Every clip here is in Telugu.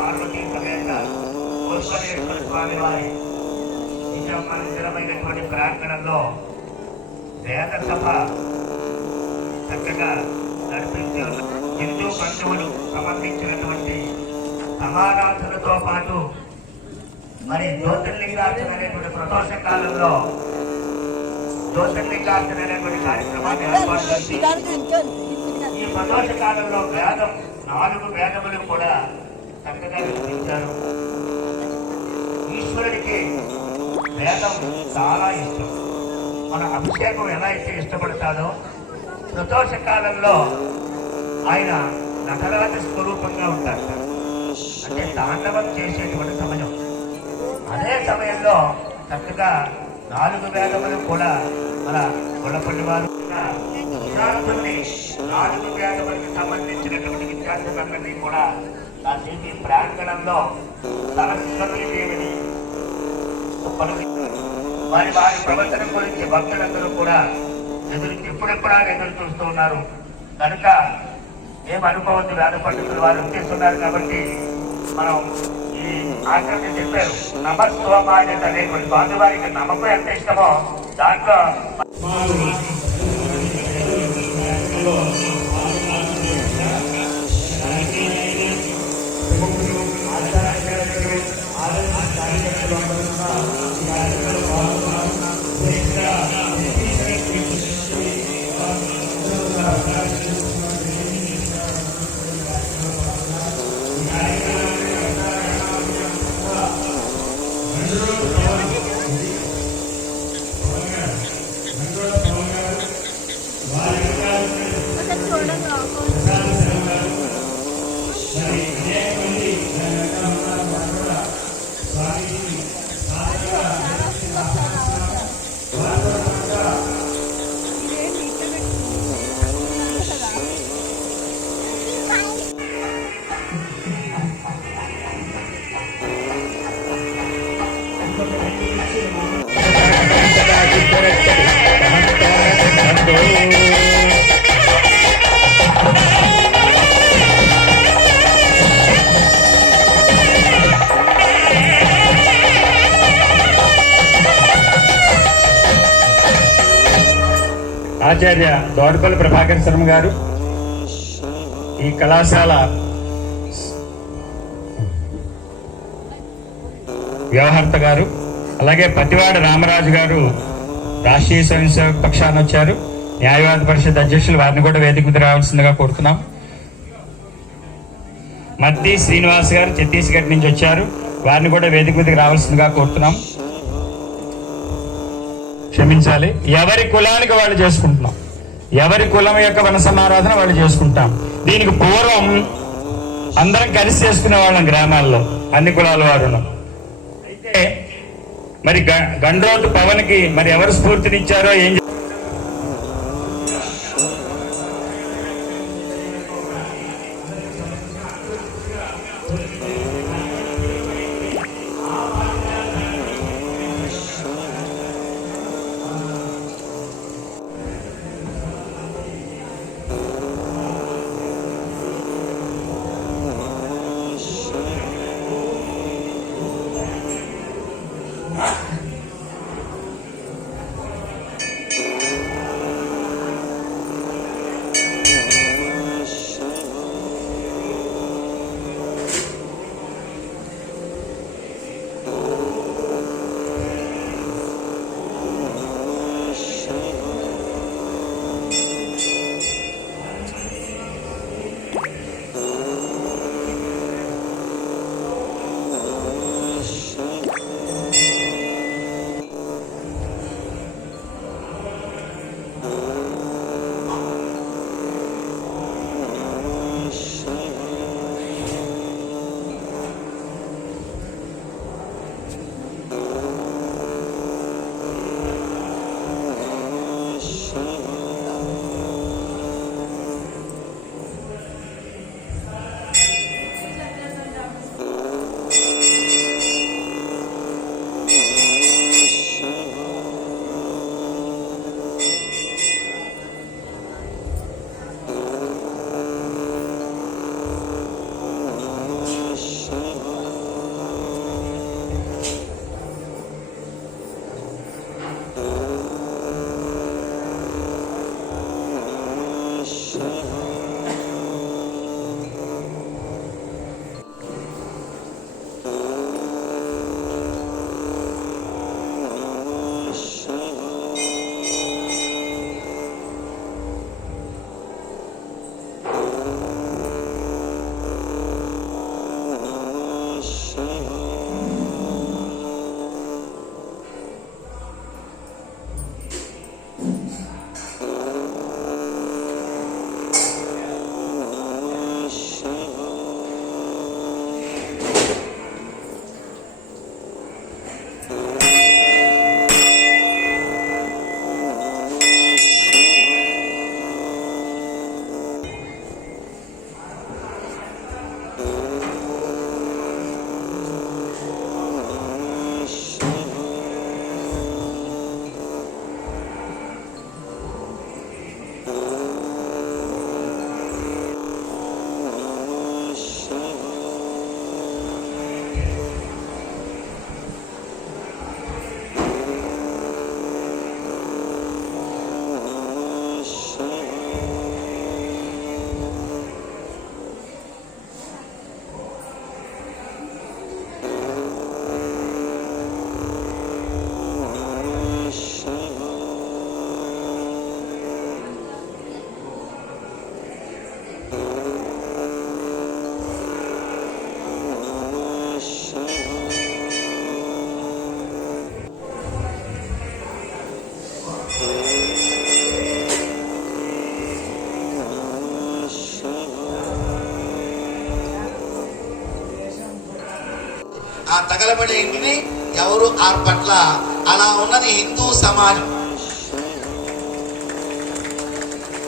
పార్వతీ సమేత పుష్పరేశ్వర స్వామి వారి నిజమైనటువంటి ప్రాంగణంలో వేద సభ చక్కగా నడిపించి హిందూ బంధువులు సంబంధించినటువంటి సమారాధనతో పాటు మరి జ్యోతిర్లింగార్చన అనేటువంటి ప్రదోష కాలంలో జ్యోతిర్లింగార్చన అనేటువంటి కార్యక్రమాన్ని ఏర్పాటు చేసి ఈ ప్రదోష కాలంలో వేదం 4 వేదములు కూడా చక్కగా వినిపించారు. ఈశ్వరుడికి వేదం చాలా ఇష్టం. మన అభిషేకం ఎలా అయితే ఇష్టపడతాడో ప్రదోష కాలంలో ఆయన నటరాజ స్వరూపంగా ఉంటారు. అంటే తాండవం చేసేటువంటి సమయం. అదే సమయంలో చక్కగా 4 వేదములు కూడా మన గొల్లపల్లి వారు విద్యార్థుల్ని 4 వేదములకు సంబంధించినటువంటి విద్యార్థులందరినీ కూడా ఆ దేవి ప్రాంగణంలో సరస్వతి దేవిని వారి వారి ప్రవర్తన గురించి భక్తులందరూ కూడా ఎప్పుడెప్పుడా ఎదురు చూస్తూ ఉన్నారు. కనుక ఏమనుకోవద్దు, వేద పండితులు వారు వచ్చేస్తున్నారు. కాబట్టి మనం ఈ ఆకృతి చెప్పారు నమస్వమాన్యత అనేటువంటి స్వామివారికి నమ్మకం ఎంత ఇష్టమో దాంట్లో ఆచార్య దోడపల్లి ప్రభాకర్ శర్మ గారు, ఈ కళాశాల వ్యవహర్త గారు, అలాగే పతివాడ రామరాజు గారు రాష్ట్రీయ స్వయం సేవక పక్షాన వచ్చారు. న్యాయవాద పరిషత్ అధ్యక్షులు వారిని కూడా వేదిక మీద రావాల్సిందిగా కోరుతున్నాం. మద్ది శ్రీనివాస్ గారు ఛత్తీస్గఢ్ నుంచి వచ్చారు. వారిని కూడా వేదిక మీదకి రావాల్సిందిగా కోరుతున్నాం. క్షమించాలి, ఎవరి కులానికి వాళ్ళు చేసుకుంటున్నాం. ఎవరి కులం యొక్క వన సమారాధన వాళ్ళు చేసుకుంటాం. దీనికి పూర్వం అందరం కలిసి చేసుకునే వాళ్ళం గ్రామాల్లో, అన్ని కులాల వారు. అయితే మరి గండ్రోతు పవన్కి మరి ఎవరు స్ఫూర్తినిచ్చారో ఏం ఆ తగలబడే ఇంటిని ఎవరు ఆర్పట్ల. అలా ఉన్నది హిందూ సమాజం.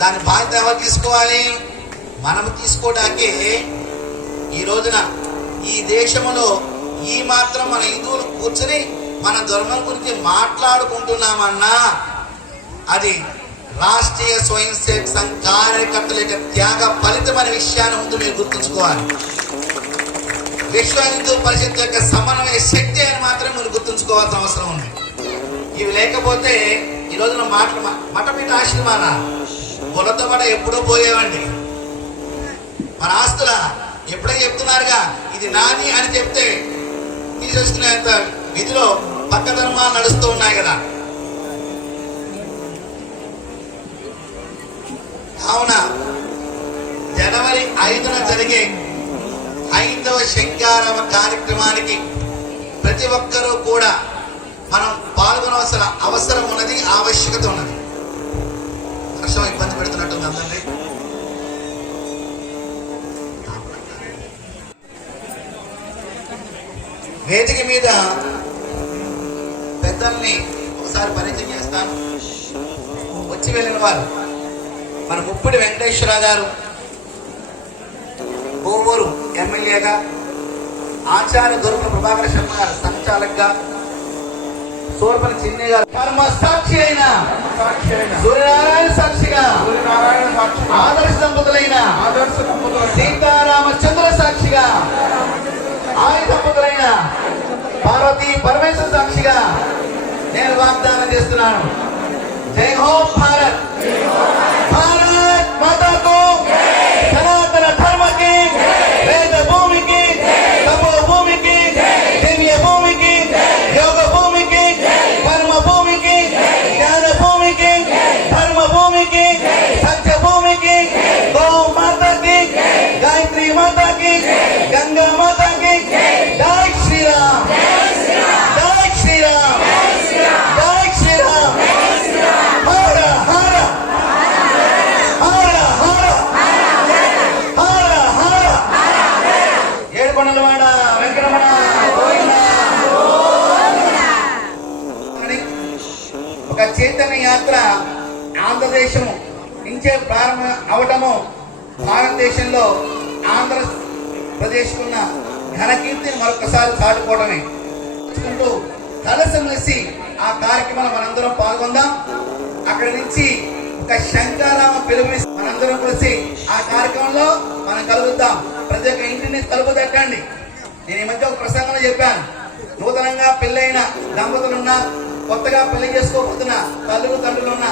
దాని బాధ్యత ఎవరు తీసుకోవాలి? మనం తీసుకోవడానికే ఈ రోజున ఈ దేశంలో ఈ మాత్రం మన హిందువులు కూర్చొని మన ధర్మం గురించి మాట్లాడుకుంటున్నామన్నా అది రాష్ట్రీయ స్వయం సేవక సంఘ కార్యకర్తల యొక్క త్యాగ ఫలితం అనే విషయాన్ని ముందు మీరు గుర్తుంచుకోవాలి. విశ్వ హిందూ పరిషత్ యొక్క సమన్వయ శక్తి అని మాత్రం మీరు గుర్తుంచుకోవాల్సిన అవసరం ఉంది. ఇవి లేకపోతే ఈ రోజున మఠపీఠ ఆశ్రమాన కులతో పాటు ఎప్పుడూ పోయేవండి. మన ఆస్తుల ఎప్పుడైనా చెప్తున్నారుగా ఇది నాది అని చెప్తే తీసేసుకునేంత విధిలో పక్క ధర్మాలు నడుస్తూ ఉన్నాయి కదా. కావున జనవరి 5న జరిగే హైందవ శంకారామ కార్యక్రమానికి ప్రతి ఒక్కరూ కూడా మనం పాల్గొనవలసిన అవసరం ఉన్నది, ఆవశ్యకత ఉన్నది. వర్షం ఇబ్బంది పెడుతున్నట్టుంది అందరినీ. వేదిక మీద పెద్దల్ని ఒకసారి పరిచయం చేస్తాను. వచ్చి వెళ్ళిన వారు మన ముప్పిడి వెంకటేశ్వరరావు గారు, కోవూరు ఎమ్మెల్యేగా, ఆచార్య దుర్గ ప్రభాకర శర్మ గారు సంచాలకుగా, సూర్పల్లి చిన్ని గారు కర్మ సాక్షి అయిన సూర్యనారాయణ సాక్షిగా, ఆదర్శ దంపతులైన సీతారామచంద్ర సాక్షిగా, ఆయుధ దంపతులైన పార్వతీ పరమేశ్వర సాక్షిగా నేను వాగ్దానం చేస్తున్నాను. జై హో భారత్, భారత్ మాతాకు, సనాతన ధర్మకి, వేద భూమికి, తపో భూమికి, దివ్య భూమికి, యోగ భూమికి, పరమ భూమికి, జ్ఞాన భూమికి, ధర్మ భూమికి, సత్య భూమికి, గో మాతాకి, గాయత్రి మాతాకి, గంగా మాతాకి, జై శ్రీరామ్, జై శ్రీరామ్, జై శ్రీరామ్. హర హర హర హర హర హర ఏడుకొండలవాడ వెంకటరమణ గోవిందా. ఒక చైతన్య యాత్ర ఆంధ్రదేశం నుంచే ప్రారంభం అవటము భారతదేశంలో ఆంధ్రప్రదేశ్కున్న ఘనకీర్తిని మరొకసారి చాటుకోవడమే. కలిసి ఆ కార్యక్రమంలో మనందరం పాల్గొందాం. అక్కడి నుంచి ఒక శంకారామ పిలుపుని మనందరం కలిసి ఆ కార్యక్రమంలో మనం కలుగుతాం. ప్రతి ఒక్క ఇంటిని తలుపు తట్టండి. నేను ఈ మధ్య ఒక ప్రసంగంలో చెప్పాను, నూతనంగా పెళ్ళైన దంపతులున్నా, కొత్తగా పెళ్లి చేసుకోబోతున్న తల్లులు తండ్రులున్నా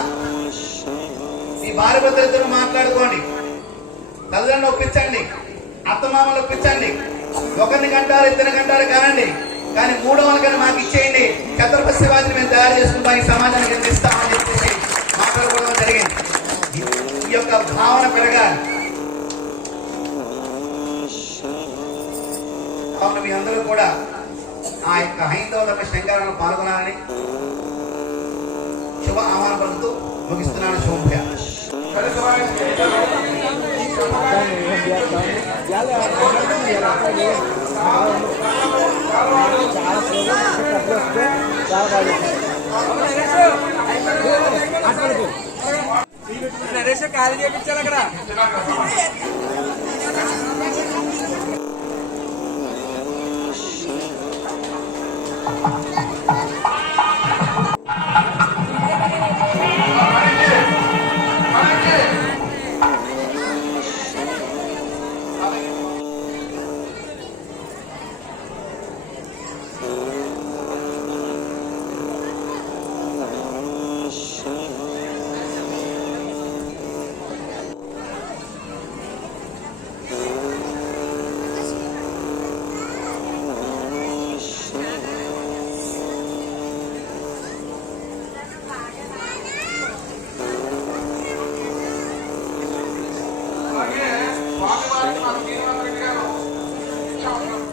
మీ భార్య భర్తలిద్దరూ మాట్లాడుకోండి. తల్లిదండ్రులు ఒప్పించండి, అత్తమామలు ఒప్పించండి. ఒకరిని కంటారు, ఇద్దరిని కంటారు కానండి, కానీ మూడో వాళ్ళకని మాకు ఇచ్చేయండి. ఛత్రపతి శివాజీని మేము తయారు చేసుకుంటాం, ఈ సమాజానికి అందిస్తామని చెప్పేసి మాట్లాడుకోవడం జరిగింది. ఈ యొక్క భావన పెరగాలి. కావున మీ అందరూ కూడా ఆ యొక్క హైందవ ధర్మ శంకరాలను పాల్గొనాలని శుభ ఆహ్వాన పలుకుతూ ముగిస్తున్నాను. శుభభ్య. నరేష్ ఖాళీ చేయించాలి అక్కడ. Gracias.